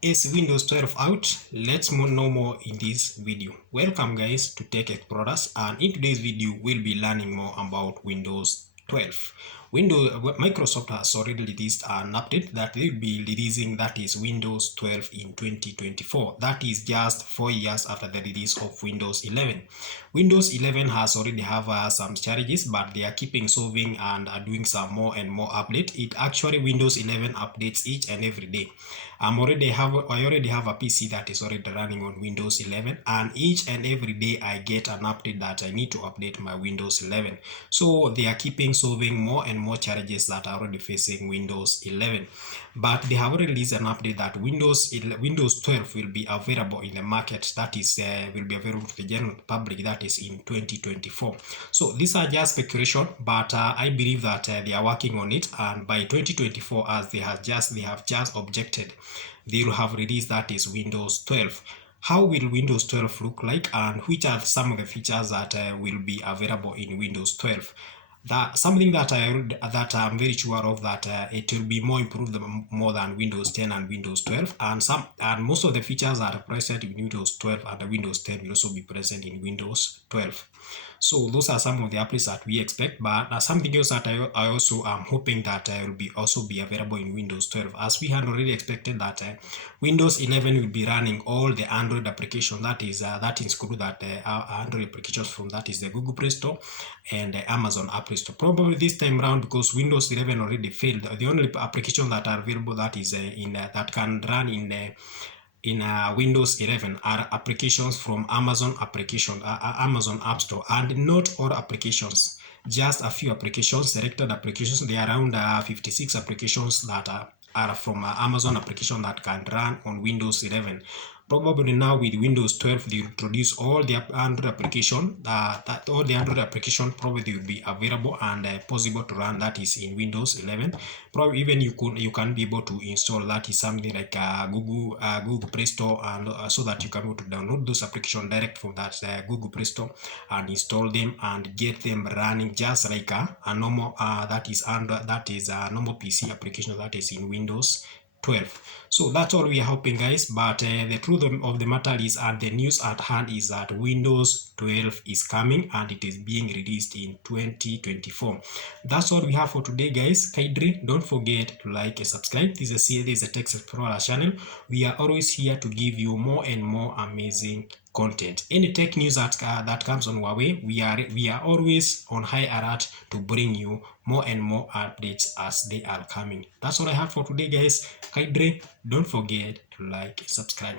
Is Windows 12 out? Let's know more in this video. Welcome guys to Tech Explorers, and in today's video we'll be learning more about Windows 12. Microsoft has already released an update that they will be releasing, that is Windows 12 in 2024. That is just 4 years after the release of Windows 11. Windows 11 has already have some challenges, but they are keeping solving and are doing some more and more update. Windows 11 updates each and every day. I already have a PC that is already running on Windows 11, and each and every day I get an update that I need to update my Windows 11. So they are keeping solving more and more challenges that are already facing Windows 11. But they have already released an update that Windows 12 will be available in the market, that is will be available to the general public, that is in 2024. So these are just speculation, but I believe that they are working on it, and by 2024, as they have just objected, they will have released, that is Windows 12. How will Windows 12 look like, and which are some of the features that will be available in Windows 12? Something that I'm very sure of, that it will be more improved more than Windows 10 and Windows 12, and most of the features that are present in Windows 12 and Windows 10 will also be present in Windows 12. So those are some of the updates that we expect, but something else that I also am hoping that will also be available in Windows 12, as we had already expected that Windows 11 will be running all the Android applications, that include that Android applications from, that is the Google Play Store and the Amazon App Store. Probably this time around, because Windows 11 already failed, the only application that are available that is that can run in Windows 11 are applications from Amazon App Store, and not all applications, just a few applications, selected applications. There are around 56 applications that are from Amazon application that can run on Windows 11. Probably now with Windows 12, they will introduce all the Android application, all the Android application probably will be available and possible to run, that is in Windows 11. Probably even you can be able to install, that is something like Google Play Store, and so that you can be able to download those applications direct from that Google Play Store and install them and get them running just like a normal that is a normal PC application that is in Windows 12. So that's all we are hoping, guys. But the truth of the matter is, and the news at hand is that Windows 12 is coming and it is being released in 2024. That's all we have for today, guys. Kindly don't forget to like and subscribe. This is a Tech Explorer channel. We are always here to give you more and more amazing content. Any tech news that comes on our way, we are always on high alert to bring you more and more updates as they are coming. That's all I have for today, guys. Kindly don't forget to like and subscribe.